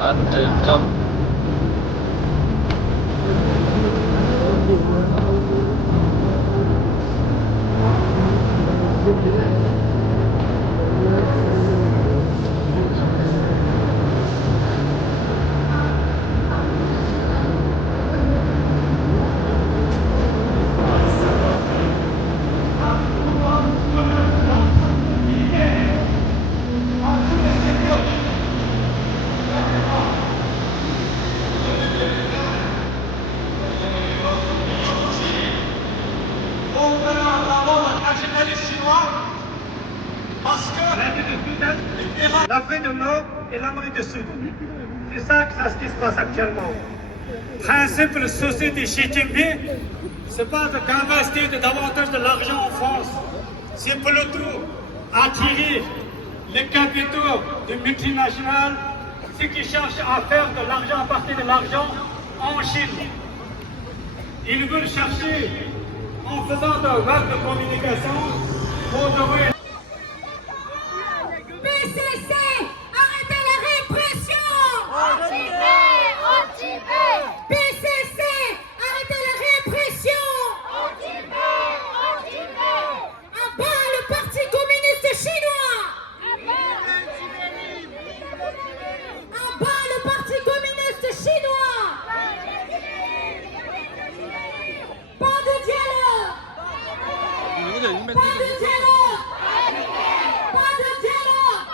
at the top. L'Afrique du Nord et l'Amérique du Sud. C'est ça ce qui se passe actuellement. Principe de la société Xi Jinping, c'est pas de d'investir davantage de l'argent en France. C'est pour le tout attirer les capitaux des multinationales, ceux qui cherchent à faire de l'argent à partir de l'argent en Chine. Ils veulent chercher, en faisant de web de communication, pour donner. PCC, arrêtez la répression! Anti-paix! PCC, arrêtez la répression! Anti-paix! À bas le Parti communiste chinois! À bas le Parti communiste chinois! Pas de dialogue! Pas de dialogue! Pas de dialogue!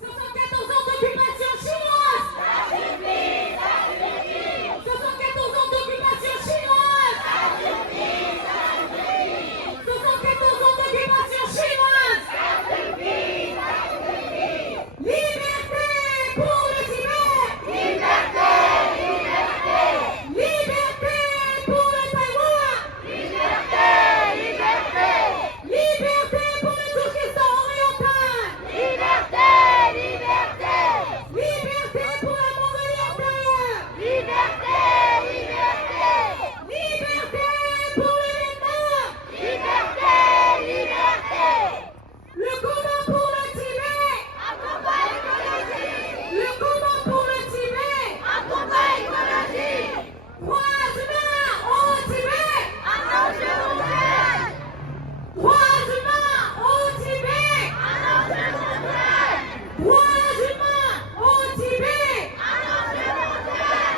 74 ans d'occupation chinoise! 74 ans d'occupation chinoise! 74 ans d'occupation chinoise! Liberté pour le Tibet! Liberté! Liberté pour le Taïwan! Liberté! Liberté! Liberté pour le Turkestan oriental! Liberté! Liberté! Liberté pour la Mongolie intérieure! Liberté! Liberté! Liberté pour le Vietnam! Liberté! Liberté! Le combat pour le Tibet! Un combat écologique! Le combat pour le Tibet! Un combat écologique! Droits humains au Tibet! Un enjeu mondial! Droits humains au Tibet! Un enjeu mondial! Droits humains au Tibet! Un enjeu mondial!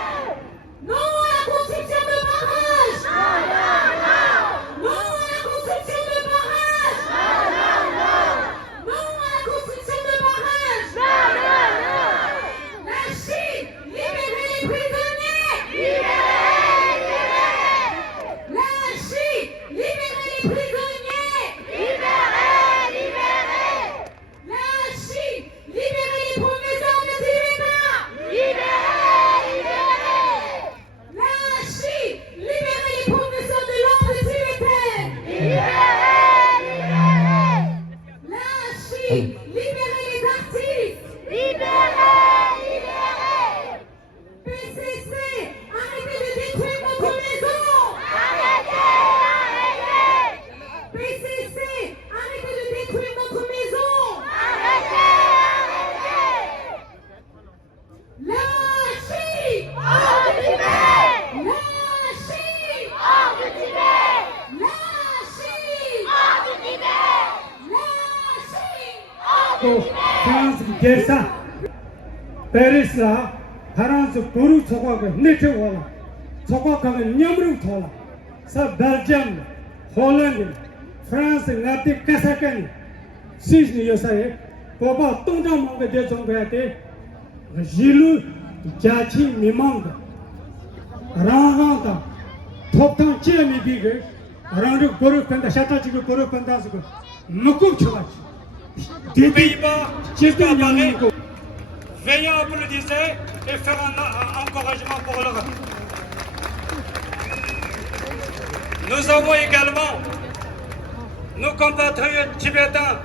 Non à la construction de barrages! Non, non, non! Non à la construction de barrages! Non, non, non! Non à la construction de barrages! Non, non, non! La Chine, libérez les prisonniers! Libérez! Libérez! La Chine, libérez les prisonniers! Libérez! Libérez! La Chine, libérez les professeurs de tibétains! Libérez! Libérez! La Chine, libérez les professeurs de langue tibétaine! Libérez! Libérez! La Chine, libérez les artistes! Libérez! Libérez! PCC, arrêtez de détruire notre maison! Arrêtez! Arrêtez! PCC, arrêtez de détruire notre maison! Arrêtez! Arrêtez! La Chine! Hors du Tibet! La Chine! Hors du Tibet! La Chine! Hors du Tibet! La Chine! Hors du Tibet! France गेसा पेरिस ला फ्रांस गुरु छको नेटे होला छको कमे न्यमरु थोला सब Belgium Holland France नाते कसकन सिज नि योसाए पोबा तोंडा मंगे दे जोंगते जिलु जाची मिमंग रांगा थोपतां चेमी बिगे रांडु गुरु पंदा शाताची गुरु पंदा सको नुकु छवाची Pays-Bas, veillons applaudir et faire un encouragement pour l'Europe. Nous avons également nos compatriotes tibétains,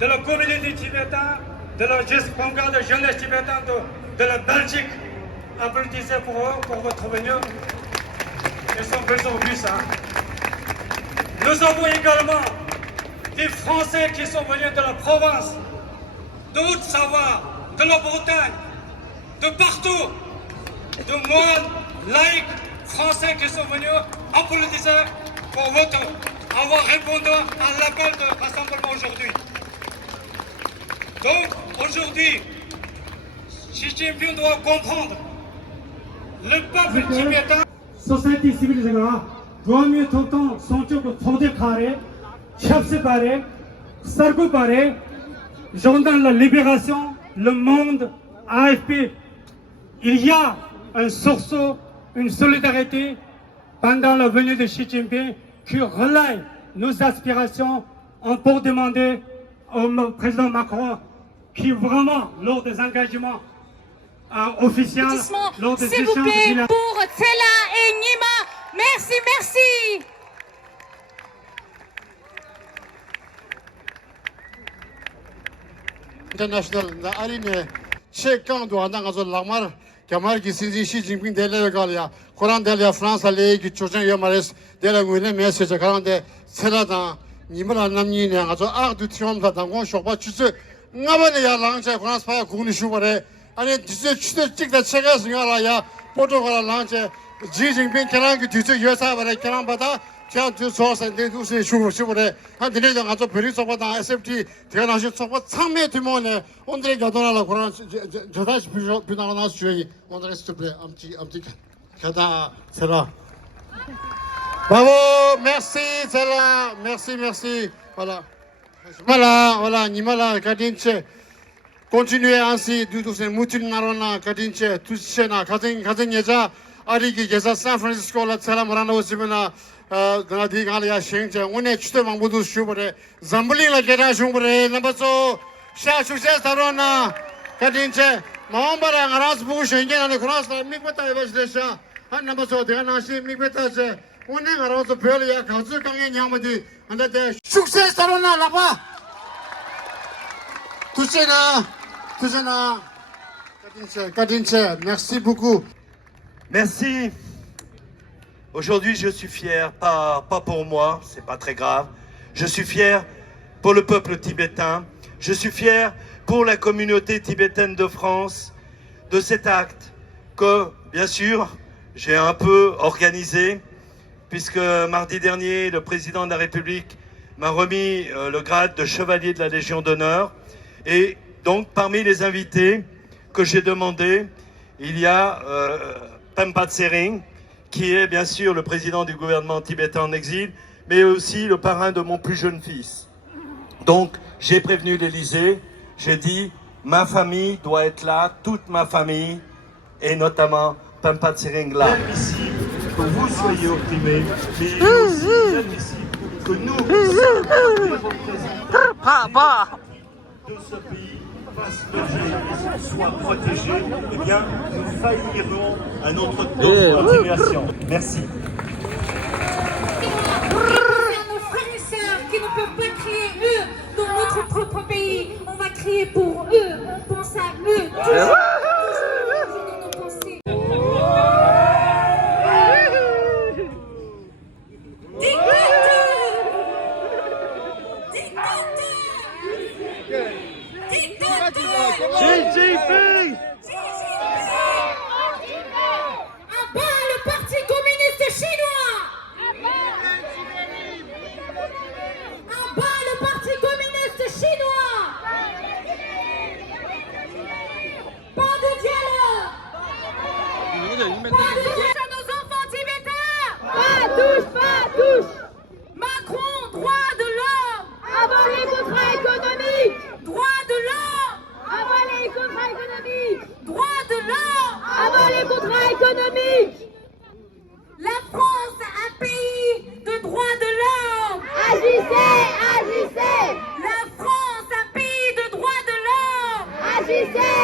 de la communauté tibétaine, de la congrès de jeunesse tibétaine de la Belgique. Applaudissez pour eux, pour votre venue. Ils sont aujourd'hui ça. Nous avons également des Français qui sont venus de la province, de Haute-Savoie, de la Bretagne, de partout, de moines, laïcs, français qui sont venus applaudir pour avoir répondu à l'appel de rassemblement aujourd'hui. Donc, aujourd'hui, Xi Jinping doit comprendre le peuple tibétain. Société civile doit mieux tonton son choc fondé carré, chapse paré, sargo paré, journal La Libération, Le Monde, AFP. Il y a un sursaut, une solidarité pendant la venue de Xi Jinping qui relaie nos aspirations pour demander au président Macron qui vraiment, lors des engagements officiels, lors des s'il vous échanges plaît, bilatéraux, pour Tsela et Nima. Merci, merci. International da aline çekan doğandan azol lagmar Kemal Kisinci Xi Jinping dele galya Kur'an dele Fransa le ki çocuğun yamares dele güne mesajı kalan de selada nimel anlamni ne azol ağ dutyom da dangon şokba çüsü ngabane ya langça Fransa paya konuşu bare hani düzü çüsü çıkta çekas ngala ya Portugal langça Xi Jinping kelan ki düzü yasa bare kelan bada 자, 저 소화산대 두세 주고시보래 한 드네장 가서 별이 속보다 SFT 대나시 속보 참매 되면에 오늘의 가도나라 그런 저다시 비나가 나서 주의 오늘의 스톱에 암티 가다 세라 bravo merci 세라 merci voilà nimala kadinche continuez ainsi tous ces mutin narona kadinche tuschena 가진 여자 아리기 계사 샌프란시스코라 사람으로 오시면은 나디 갈이야 생제 오늘 추대방 모두 쉬버래 잠블링라 게라 쉬버래 넘버서 샤슈제 사로나 가딘체 마음바랑 알아서 보고 생겨나는 그런 사람 미국부터 해보시대샤 한 넘버서 내가 나시 미국부터서 오늘 알아서 별이야 가수 강의 양모디 한데 숙세 사로나 라바 두세나 가딘체 merci beaucoup. Merci. Aujourd'hui, je suis fier, pas pour moi, c'est pas très grave. Je suis fier pour le peuple tibétain. Je suis fier pour la communauté tibétaine de France de cet acte que, bien sûr, j'ai un peu organisé, puisque mardi dernier, le président de la République m'a remis le grade de chevalier de la Légion d'honneur. Et donc, parmi les invités que j'ai demandé, il y a Pempa Tsering, qui est bien sûr le président du gouvernement tibétain en exil, mais aussi le parrain de mon plus jeune fils. Donc, j'ai prévenu l'Élysée, j'ai dit, ma famille doit être là, toute ma famille, et notamment Pempa Tsering là. Inadmissible que vous soyez opprimés, mais il est aussi inadmissible que nous, les représentants de ce pays, fassent l'objet, soient protégés, eh bien, nous faillirons à notre continuation. Merci. Nos frères et sœurs qui ne peuvent pas crier eux dans notre propre pays, on va crier pour eux, on pense à eux. Toujours dans nos pensées. Xi Jinping! À bas le Parti communiste chinois! À bas le Parti communiste chinois! Pas de dialogue! Pas de dialogue à nos enfants tibétains! Pas touche. Macron, droit de l'homme! Avant les contrats économiques. Droit de l'homme! Avant les contrats économiques. Droit de l'homme! Avant les contrats économiques. La France, un pays de droit de l'homme! Agissez. La France, un pays de droit de l'homme! Agissez.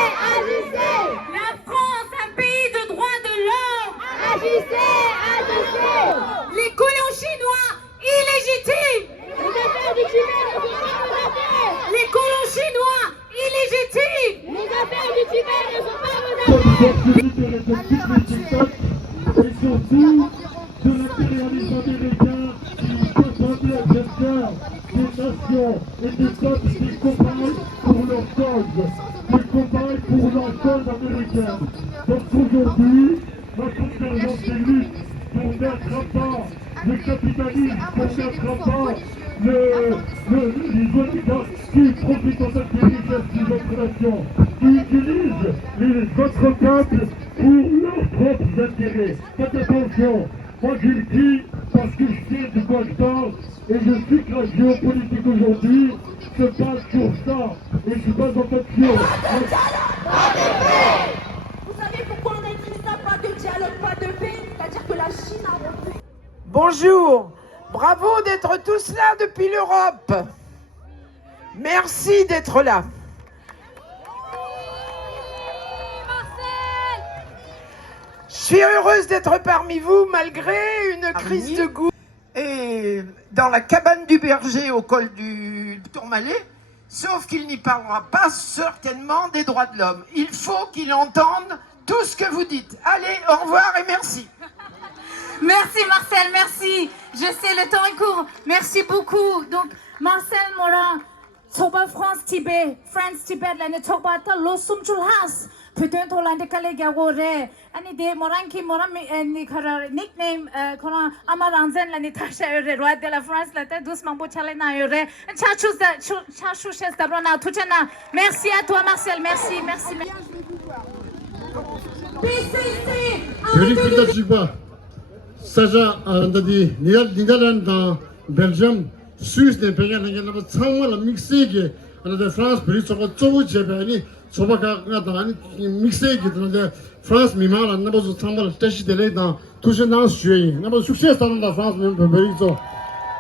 La France, un pays de droit de l'homme! Agissez. Les colons chinois, illégitimes! Les affaires du Tibet ne sont pas vos affaires. Les colons chinois, illégitimes! Les affaires du Tibet ne sont pas vos affaires. Et surtout de l'impérialisme américain qui contrôle les cœurs des nations et des peuples qui combattent pour leur cause, qui combattent pour leur méthode américaine. Donc aujourd'hui, ma convergence des luttes pour mettre à bas le capitalisme, pour mettre à bas les oligarques qui profitent en cette richesse de notre nation, qui utilisent votre peuple pour leurs propres intérêts. Faites attention, moi je le dis parce que je sais de quoi je parle et je sais que la géopolitique aujourd'hui se passe pour ça et je suis pas en tension. Vous savez pourquoi on a écrit ça, pas de dialogue, pas de paix? C'est-à-dire que la Chine a refusé. Bonjour, bravo d'être tous là depuis l'Europe. Merci d'être là. Je suis heureuse d'être parmi vous malgré une crise de goût. Et dans la cabane du berger au col du Tourmalet, sauf qu'il n'y parlera pas certainement des droits de l'homme. Il faut qu'il entende tout ce que vous dites. Allez, au revoir et merci. Merci Marcel, merci. Je sais, le temps est court. Merci beaucoup. Donc, Marcel Morin, Toba France-Tibet, France-Tibet, l'année Toba, l'Osum Chulhas. Putain, toi, l'année Kalegawore. Année de Moran qui Moran, nickname, qu'on Amaranzen, l'année Tasha, roi de la France, la tête doucement, Bochalena, Chachouches d'Abrona, Touchana. Merci à toi, Marcel, merci, merci. PCC, Saja Arandadi, Netherlands, Belgium, Suisse, the Pagan, and someone mixing, and the France, British of Japan, Sobaka, mixing, and the France, Mimal, and numbers of Samuel, Tashi Delay, Tushan, Shui, number success on the France member,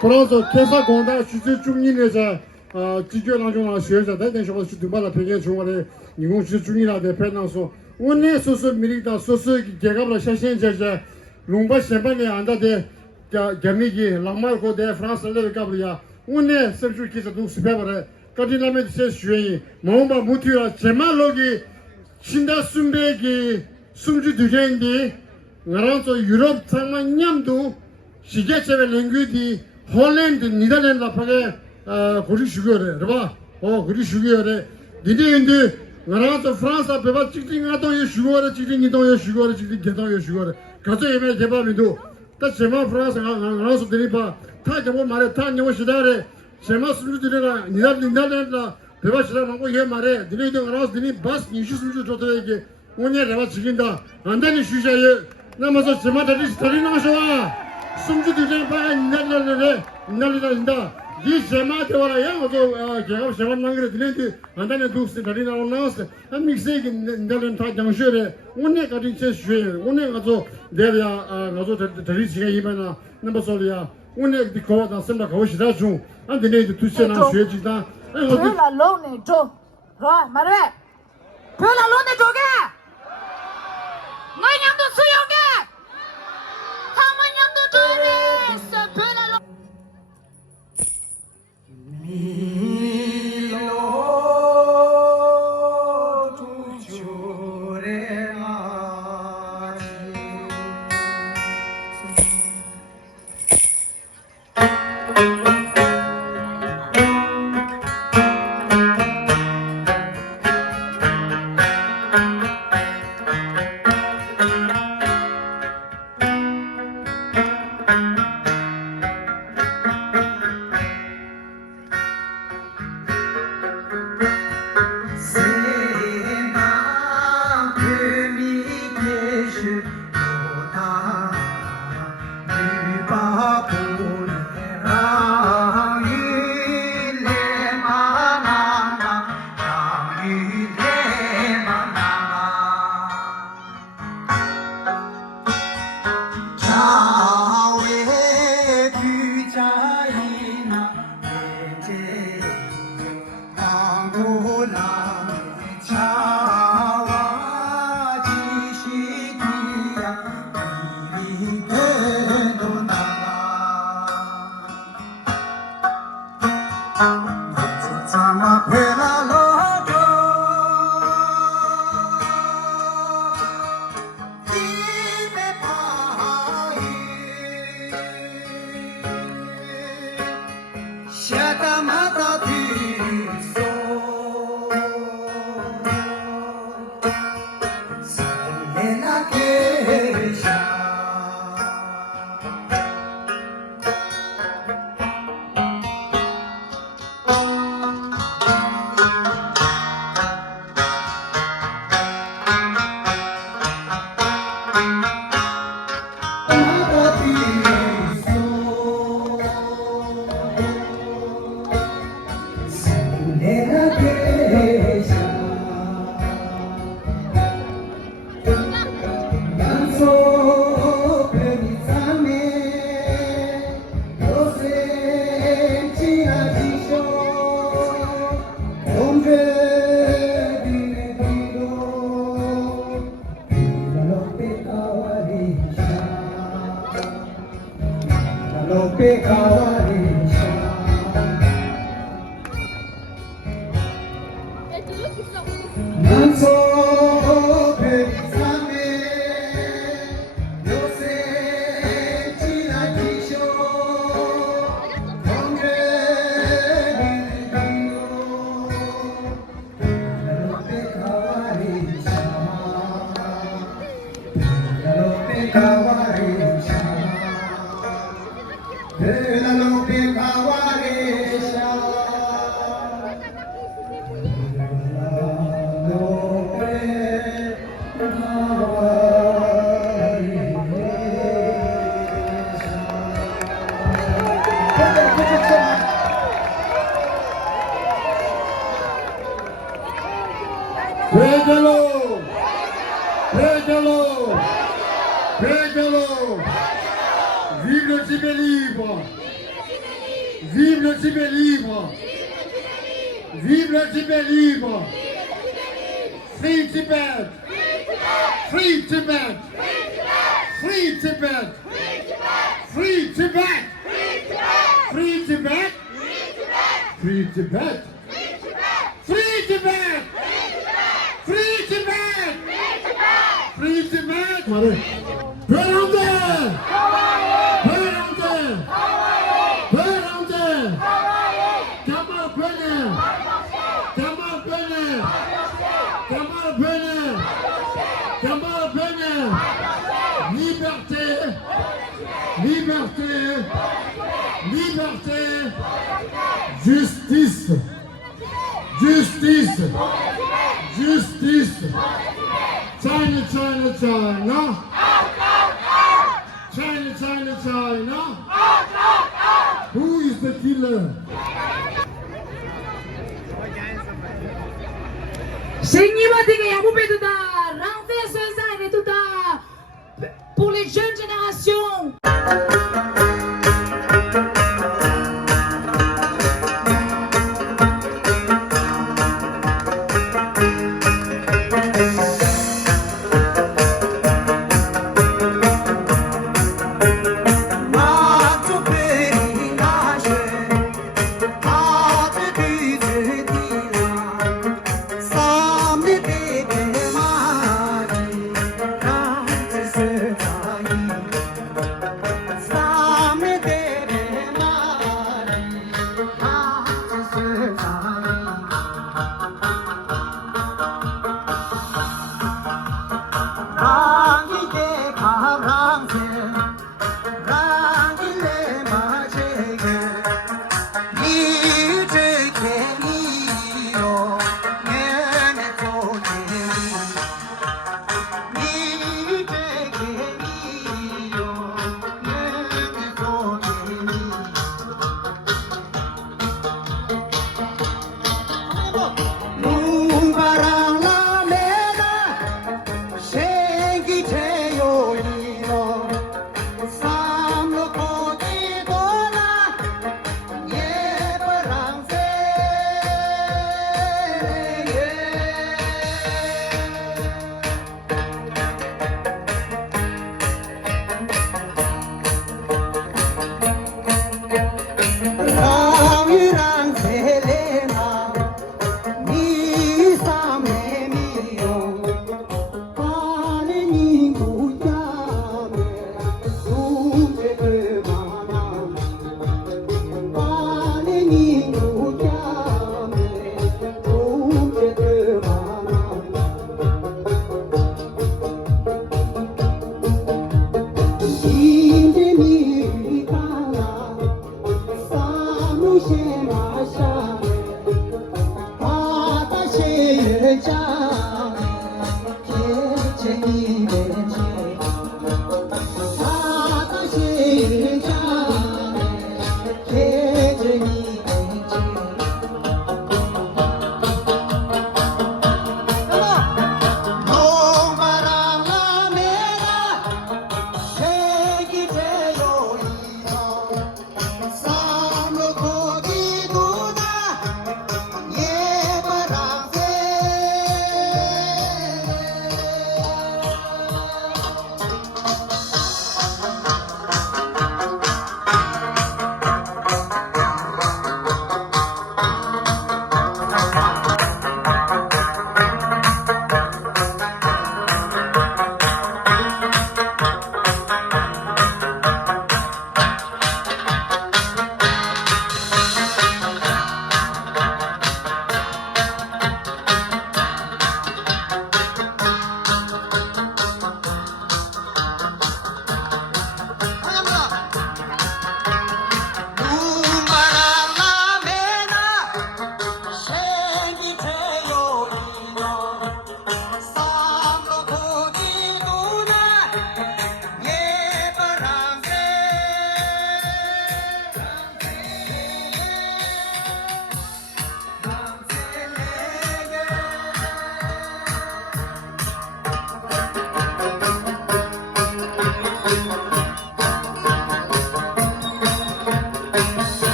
France, Kesa Gonda, Chunin is a Tiger Langon, that then she was to Bala Pagan, you want to Junina, the penance. On est sur ce militant, sur ce qui est capable de chercher un Lumba Champagne, and that Gamigi, Lamarco de France, le Gabria. On est celui qui se trouve super. Quand il a mis ses chouilles, Momba Moutura, Chemalogi, Chinda Sumbegi, Sumju Dugendi, Naranto, Europe, Tamanyamdu, Shigechev Lingudi, Holland, Netherlands, La Page, Guri Sugar, Rava, oh, Guri Sugar, Didi. 나라서 프랑스 앞에 봐 찍찍 나도 이 슈거를 찍찍 니도 이 슈거를 찍찍 개도 이 슈거를 가서 예매 개발미도 다 제마 프랑스 나라서 드리바 다 제모 말에 다 녀고 시다래 제마 수주들이라 니달라 배바 시다 먹고 얘 말에 니네도 나라서 드니 바스 니슈 수주 줘도 이게 오늘 내가 죽인다 안 되는 슈샤에 남아서 제마 다리 나셔와 숨주들이 봐 니달라래 인다 이 제마 대화라야 어저 제가 제마 남그래 드는데 안다네 두스 다리나 올라왔어 한 믹스에게 내는 다 장셔래 오늘 같은 제 슈에 오늘 가서 내가 가서 다리 지가 이만아 넘버솔이야 오늘 디코다 semba 가오시다 중 안되네 두세나 슈에지다 la lone jo. Rồi, mà đây. Thưa là lone jo kìa. Người nhắm được suy không kìa. Không ai nhắm được jo đi. Sợ thưa là lone. C'est ma Pégalo! Pégalo! Pégalo! Vive le Tibet libre! Vive le Tibet libre! Vive le Tibet libre! Free Tibet! Free Tibet! Free Tibet! Free Tibet! Free Tibet! Free Tibet! Free Tibet! Free Tibet! Free Tibet! Allez! Pérandais! Pérandais! Pérandais! Kamal Benet! Kamal Benet! Kamal Benet! Kamal Benet! Liberté! Liberté! Liberté! Justice! Justice! Justice! China, China, China! China, China, China! Who is the killer? Seigneur Yaboubedouda, rentrez ce et tout pour les jeunes générations.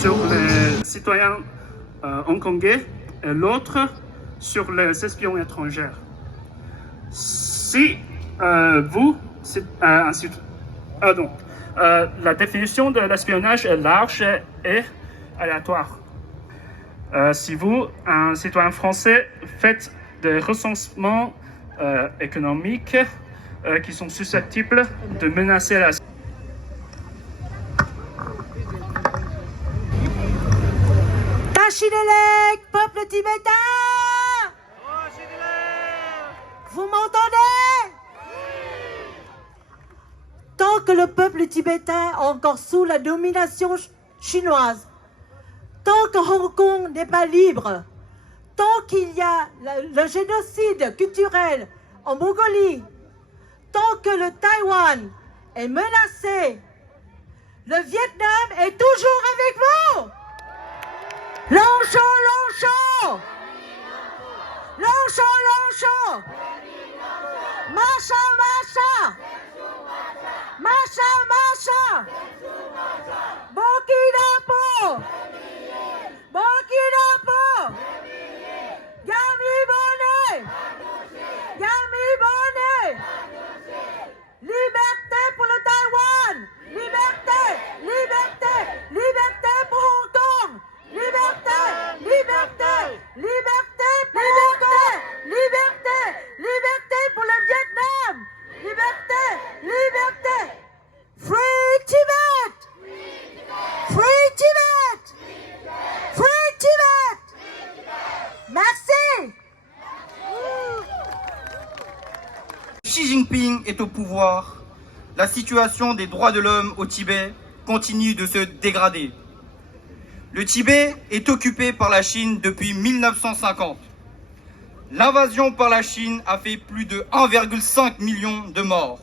Sur les citoyens hongkongais et l'autre sur les espions étrangers. Si vous, la définition de l'espionnage est large et aléatoire. Si vous, un citoyen français, faites des recensements économiques qui sont susceptibles de menacer la Tachilélec, peuple tibétain! Vous m'entendez? Tant que le peuple tibétain est encore sous la domination chinoise, tant que Hong Kong n'est pas libre, tant qu'il y a le génocide culturel en Mongolie, tant que le Taïwan est menacé, le Vietnam est toujours avec vous! Longchamp, Longchamp! Longchamp, Longchamp! Macha, Macha! Macha, Macha! Burkina-Faso! Burkina-Faso! Yami Bonnet! Yami Bonnet! Liberté pour le Taïwan! Liberté! Liberté! Liberté pour Hong Kong! Liberté! Liberté! Liberté pour Hong Kong! Liberté! Liberté pour le Vietnam! Liberté! Liberté! Free Tibet! Free Tibet! Free Tibet! Merci! Xi Jinping est au pouvoir, la situation des droits de l'homme au Tibet continue de se dégrader. Le Tibet est occupé par la Chine depuis 1950. L'invasion par la Chine a fait plus de 1,5 million de morts.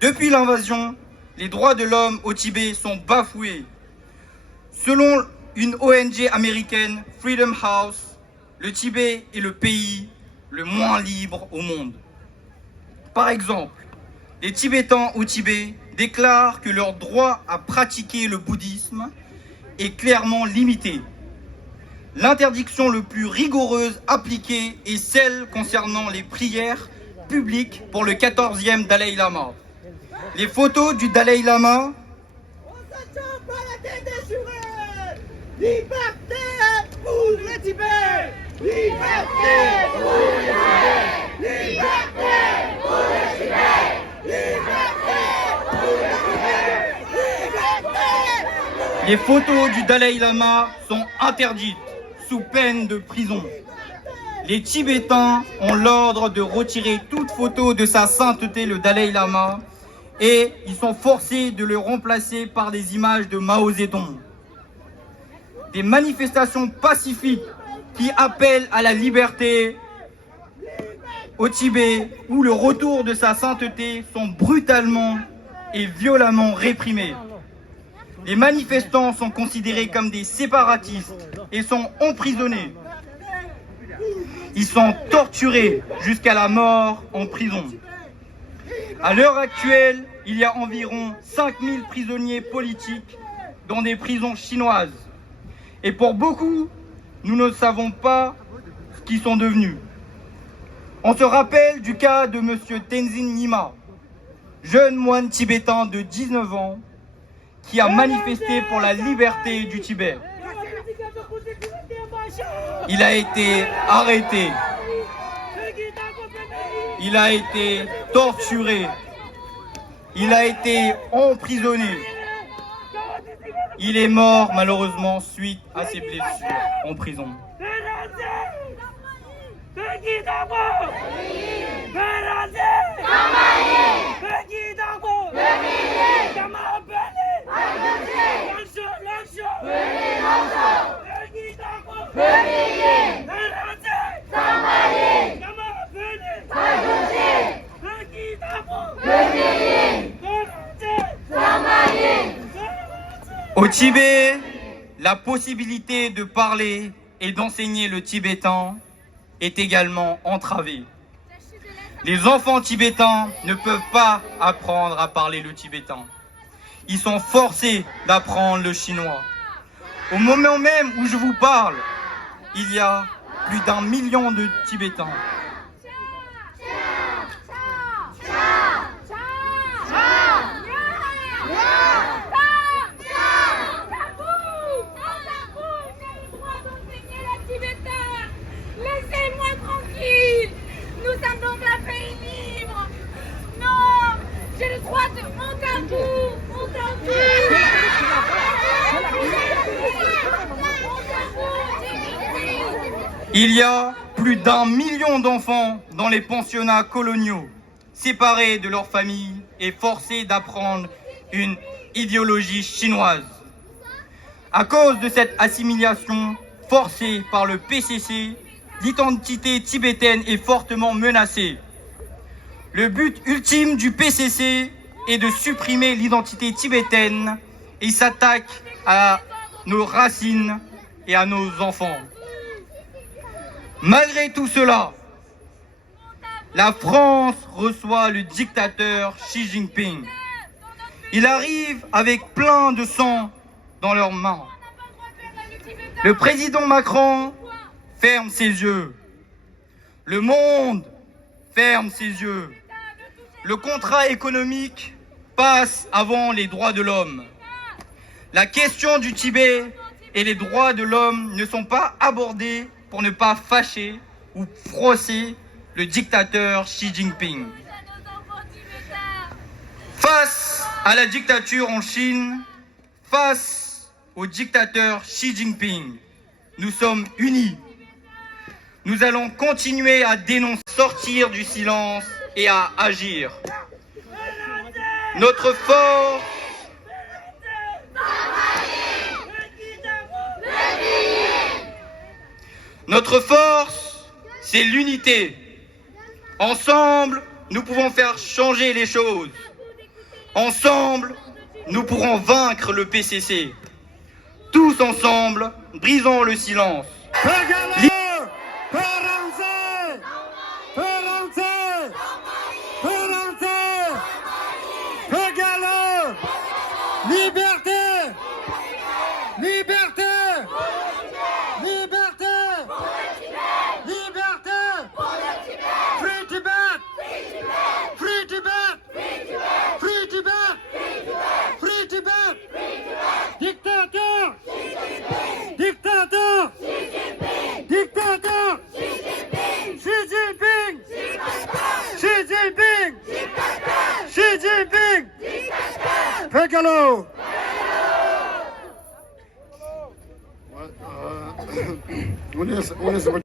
Depuis l'invasion, les droits de l'homme au Tibet sont bafoués. Selon une ONG américaine, Freedom House, le Tibet est le pays le moins libre au monde. Par exemple, les Tibétains au Tibet déclarent que leur droit à pratiquer le bouddhisme est clairement limité. L'interdiction le plus rigoureuse appliquée est celle concernant les prières publiques pour le 14e Dalai Lama. Les photos du Dalai Lama Liberté pour le Tibet! Liberté pour le Tibet! Liberté pour le Tibet! Liberté pour le Tibet! Liberté! Les photos du Dalai Lama sont interdites sous peine de prison. Les Tibétains ont l'ordre de retirer toute photo de sa sainteté, le Dalai Lama, et ils sont forcés de le remplacer par des images de Mao Zedong. Des manifestations pacifiques qui appellent à la liberté au Tibet ou le retour de sa sainteté sont brutalement et violemment réprimés. Les manifestants sont considérés comme des séparatistes et sont emprisonnés. Ils sont torturés jusqu'à la mort en prison. À l'heure actuelle, il y a environ 5000 prisonniers politiques dans des prisons chinoises. Et pour beaucoup, nous ne savons pas ce qu'ils sont devenus. On se rappelle du cas de M. Tenzin Nyima, jeune moine tibétain de 19 ans, qui a manifesté pour la liberté du Tibet. Il a été arrêté. Il a été torturé. Il a été emprisonné. Il est mort malheureusement suite à ses blessures en prison. Au Tibet, la possibilité de parler et d'enseigner le tibétain est également entravée. Les enfants tibétains ne peuvent pas apprendre à parler le tibétain. Ils sont forcés d'apprendre le chinois. Au moment même où je vous parle, il y a plus d'1 million de Tibétains. Laissez-moi tranquille. Nous sommes dans un pays libre. Non, j'ai le droit de Il y a plus d'1 million d'enfants dans les pensionnats coloniaux, séparés de leurs familles et forcés d'apprendre une idéologie chinoise. À cause de cette assimilation forcée par le PCC, l'identité tibétaine est fortement menacée. Le but ultime du PCC est de supprimer l'identité tibétaine et s'attaque à nos racines et à nos enfants. Malgré tout cela, la France reçoit le dictateur Xi Jinping. Il arrive avec plein de sang dans leurs mains. Le président Macron ferme ses yeux. Le monde ferme ses yeux. Le contrat économique passe avant les droits de l'homme. La question du Tibet et les droits de l'homme ne sont pas abordés pour ne pas fâcher ou froisser le dictateur Xi Jinping. Face à la dictature en Chine, face au dictateur Xi Jinping, nous sommes unis. Nous allons continuer à dénoncer, sortir du silence et à agir. Notre force c'est l'unité. Ensemble, nous pouvons faire changer les choses. Ensemble, nous pourrons vaincre le PCC. Tous ensemble, brisons le silence. Liberté! Liberté! Liberté! Liberté! Free Tibet! Free Tibet! Free Tibet! Free Tibet! Dictateur! Dictateur! Dictateur! Xi Jinping! Xi Jinping! Xi Jinping! Pegalo!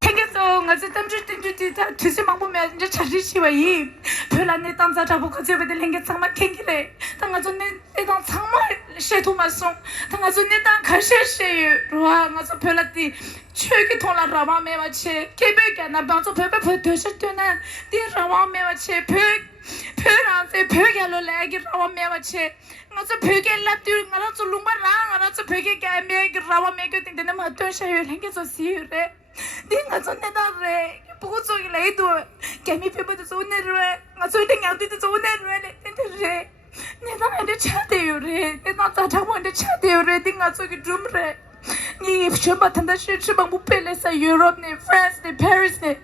생겼어. 어제 땀줄때 두시 먹으면 이제 자주시와이 별안에 땀자 잡고 거제베들 생겼상만 캥기래. 당아존네 내가 정말 셰도마송. 당아존네 당 가셰셰 로아 가서 별라띠 최기 통라라마메 마치 개백이 나 방송 별별 되셨더나 띠 라마메 마치 별한테 별갈로 läge rawa메 마치 가서 별갈라 띠 가서 룽바랑 가서 별게 개메 rawa메 그때는 맞더셔요 생겨서 시래. 네가 전에다래 보고 저기 레이도 개미 피부도 좋네래 가서 땡양도 좋네래 텐데래 내가 근데 차대요래 내가 자자본데 차대요래 네가 저기 좀래 니 셔바탄다 셔방 무펠레사 유럽네 프랑스네 파리스네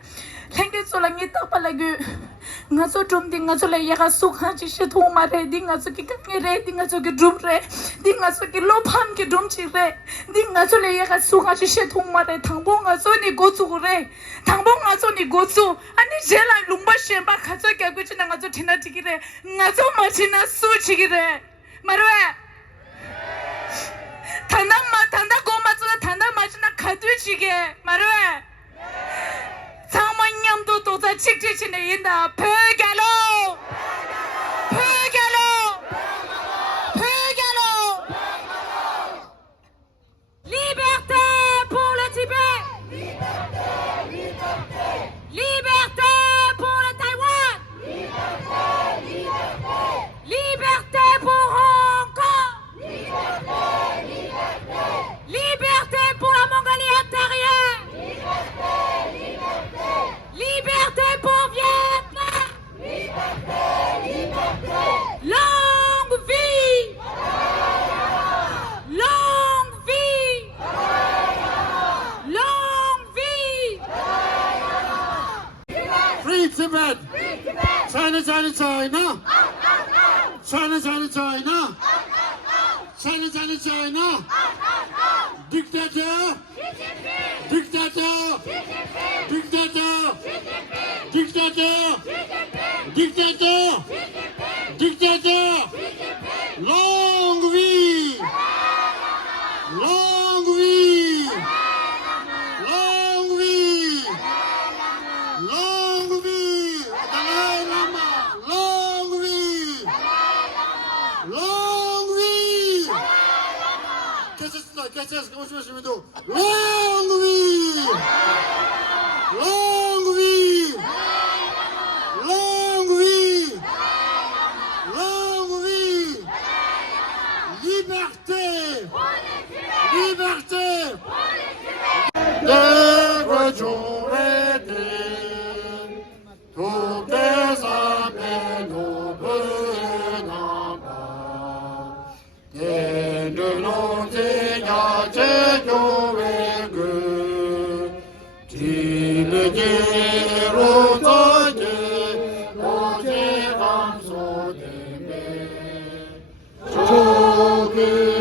생겨서라 니 딱발라그 ngaso drum di ngaso la yaga sukha chi shithu mare di ngaso ki kangere di ngaso ki drum re di ngaso ki lopham ki drum chi re di ngaso la yaga sukha chi shithu mare thangbo ngaso ni gochu re thangbo ngaso ni gochu ani jela lungba shemba khaso kya ku china ngaso thina tiki re ngaso ma china su chiki re marwa thanda goma chuna thanda ma china khadu chige marwa 상만냠도 도사 칙칙치네 인다 폐결로 Liberté pour le Tibet. Liberté pour le Taïwan. China. China, China, China. China, China, China. Dictateur. Dictateur. Dictateur. Dictateur. Dictateur. Dictateur. Longue vie. Longue vie. Longue vie. Longue vie. Dalai Lama. Longue vie. Longue vie. Qu'est-ce que c'est? Qu'est-ce que c'est? Comment je me dis? Longue vie. Longue vie. Longue vie. Longue vie. Liberté. Liberté. Dès j'aurai toutes les âmes nous venant et de nos dignatés nous tu le déroutes au déram son aimé.